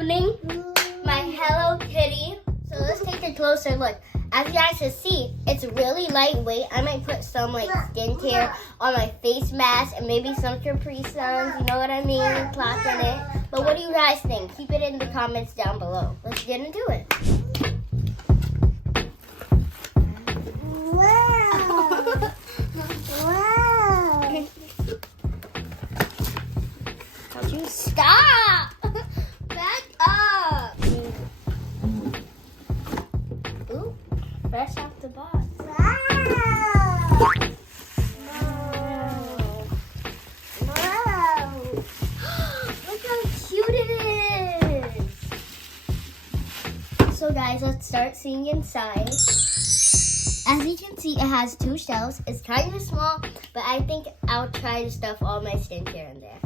opening my Hello Kitty. So let's take a closer look. As you guys can see, it's really lightweight. I might put some like skincare on my face mask and maybe some Capri Suns, you know what I mean, cloth in it. But what do you guys think? Keep it in the comments down below. Let's get into it. Wow. Wow. Don't you stop! Back up! Ooh, fresh off the box. Wow. Look how cute it is! So guys, let's start seeing inside. As you can see, it has 2 shelves. It's kind of small, but I think I'll try to stuff all my skincare in there.